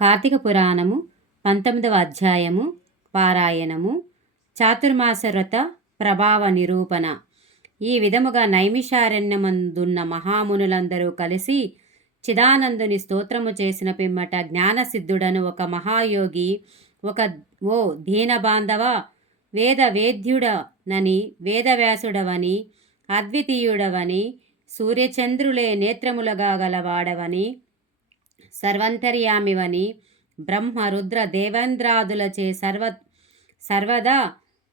కార్తీక పురాణము పంతొమ్మిదవ అధ్యాయము పారాయణము చాతుర్మాస వ్రత ప్రభావ నిరూపణ. ఈ విధముగా నైమిషారణ్యమందున్న మహామునులందరూ కలిసి చిదానందుని స్తోత్రము చేసిన పిమ్మట జ్ఞానసిద్ధుడను ఒక మహాయోగి ఒక ఓ దీనబాంధవ వేద వేద్యుడనని వేదవ్యాసుడవని అద్వితీయుడవని సూర్యచంద్రులే నేత్రములగా గలవాడవని సర్వంతర్యామివని బ్రహ్మ రుద్ర దేవేంద్రాదులచే సర్వ సర్వదా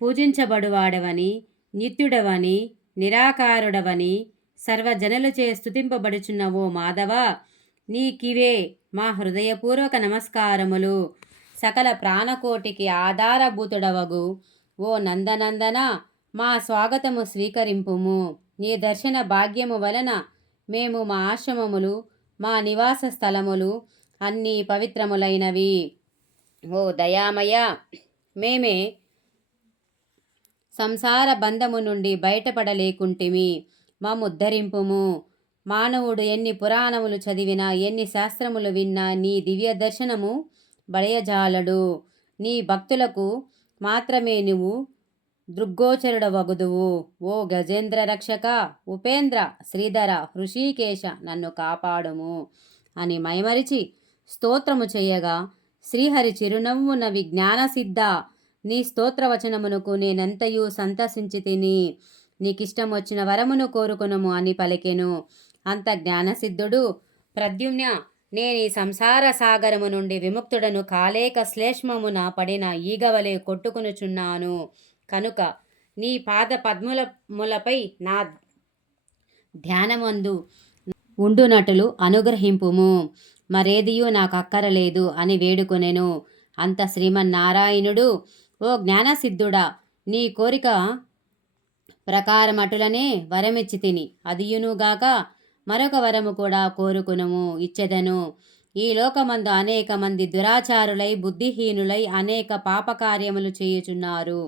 పూజించబడువాడవని నిత్యుడవని నిరాకారుడవని సర్వజనులచే స్థుతింపబడుచున్న ఓ మాధవ నీకివే మా హృదయపూర్వక నమస్కారములు. సకల ప్రాణకోటికి ఆధారభూతుడవగు ఓ నందనందన మా స్వాగతము స్వీకరింపుము. నీ దర్శన భాగ్యము వలన మేము మా ఆశ్రమములు మా నివాస స్థలములు అన్నీ పవిత్రములైనవి. ఓ దయామయ మేమే సంసార బంధము నుండి బయటపడలేకుంటిమి. ఉద్ధరింపుము. మానవుడు ఎన్ని పురాణములు చదివినా ఎన్ని శాస్త్రములు విన్నా నీ దివ్య దర్శనము బడయజాలడు నీ భక్తులకు మాత్రమే నువ్వు దృగ్గోచరుడవగుదువు. ఓ గజేంద్ర రక్షక ఉపేంద్ర శ్రీధర హృషీకేశ నన్ను కాపాడుము అని మైమరిచి స్తోత్రము చేయగా శ్రీహరి చిరునవ్వున నవి జ్ఞానసిద్ధ నీ స్తోత్రవచనమునకు నేనెంతయు సంతసించి తిని నీకిష్టం వచ్చిన వరమును కోరుకునము అని పలికెను. అంత జ్ఞానసిద్ధుడు ప్రద్యుమ్న నేను ఈ సంసార సాగరము నుండి విముక్తుడను కాలేక శ్లేష్మమున పడిన ఈగవలే కొట్టుకునుచున్నాను. కనుక నీ పాద పద్ములములపై నా ధ్యానమందు ఉండునటులు అనుగ్రహింపుము. మరేదియూ నాకు అక్కరలేదు అని వేడుకొనెను. అంత శ్రీమన్నారాయణుడు ఓ జ్ఞానసిద్ధుడా నీ కోరిక ప్రకారమటులనే వరమిచ్చి తిని అదియునుగాక మరొక వరము కూడా కోరుకునము ఇచ్చెదను. ఈ లోకమందు అనేక మంది దురాచారులై బుద్ధిహీనులై అనేక పాపకార్యములు చేయుచున్నారు.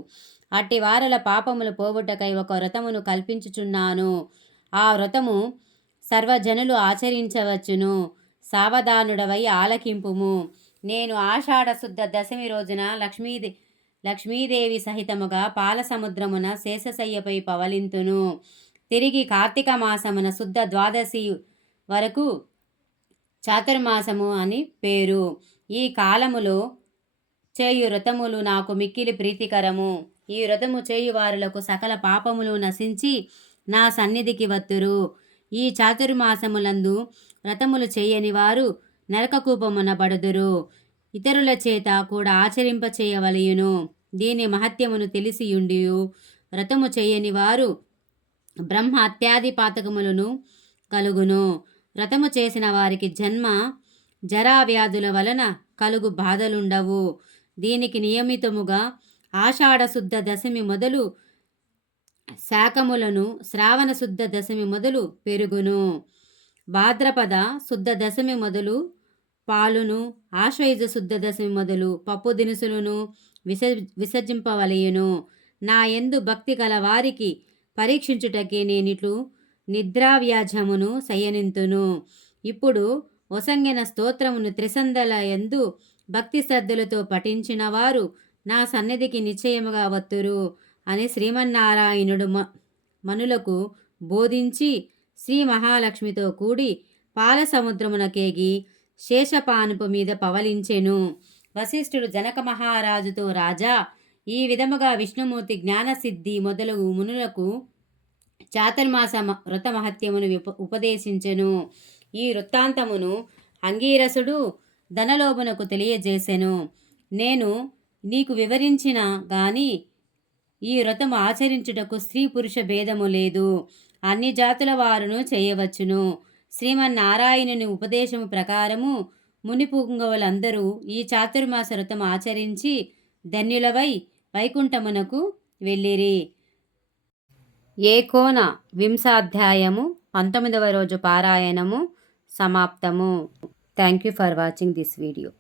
అట్టి వారల పాపములు పోగొట్టకై ఒక వ్రతమును కల్పించుచున్నాను. ఆ వ్రతము సర్వజనులు ఆచరించవచ్చును. సావధానుడవై ఆలకింపుము. నేను ఆషాఢశుద్ధ దశమి రోజున లక్ష్మీదే లక్ష్మీదేవి సహితముగా పాలసముద్రమున శేషశయ్యపై పవలింతును. తిరిగి కార్తీక మాసమున శుద్ధ ద్వాదశి వరకు చాతుర్మాసము అని పేరు. ఈ కాలములో చేయు వ్రతములు నాకు మిక్కిలి ప్రీతికరము. ఈ వ్రతము చేయువారులకు సకల పాపములు నశించి నా సన్నిధికి వత్తురు. ఈ చాతుర్మాసములందు వ్రతములు చేయని వారు నరకకూపమున బడుదురు ఇతరుల చేత కూడా ఆచరింప చేయవలయును. దీని మహత్యమును తెలిసియుండియు. వ్రతము చేయని వారు బ్రహ్మ అత్యాది పాతకములను కలుగును. వ్రతము చేసిన వారికి జన్మ జరా వ్యాధుల వలన కలుగు బాధలుండవు. దీనికి నియమితముగా ఆషాఢశుద్ధ దశమి మొదలు శాకములను శ్రావణ శుద్ధ దశమి మొదలు పెరుగును. భాద్రపద శుద్ధ దశమి మొదలు పాలును ఆశ్వయుజ శుద్ధ దశమి మొదలు పప్పు దినుసులను విస విసర్జింపవలయును. నా ఎందు భక్తి గల వారికి పరీక్షించుటకే నేనిట్లు నిద్రావ్యాజమును శయనింతును. ఇప్పుడు ఒసంగిన స్తోత్రమును త్రిసందల ఎందు భక్తి శ్రద్ధలతో పఠించిన వారు నా సన్నిధికి నిశ్చయముగా వత్తురు అని శ్రీమన్నారాయణుడు మనులకు బోధించి శ్రీ మహాలక్ష్మితో కూడి పాలసముద్రమునకేగి శేషపానుపు మీద పవలించెను. వశిష్ఠుడు జనక మహారాజుతో రాజా ఈ విధముగా విష్ణుమూర్తి జ్ఞానసిద్ధి మొదలగు మునులకు చాతుర్మాస వ్రత మహత్యమును ఉపదేశించెను. ఈ వృత్తాంతమును అంగీరసుడు ధనలోభునకు తెలియజేసెను. నేను నీకు వివరించిన గాని ఈ వ్రతము ఆచరించుటకు స్త్రీ పురుష భేదము లేదు. అన్ని జాతుల వారును చేయవచ్చును. శ్రీమన్నారాయణుని ఉపదేశము ప్రకారము మునిపుంగవులందరూ ఈ చాతుర్మాస వ్రతం ఆచరించి ధన్యులవై వైకుంఠమునకు వెళ్ళిరి. ఏకోన వింశాధ్యాయము పంతొమ్మిదవ రోజు పారాయణము సమాప్తము. Thank you for watching this video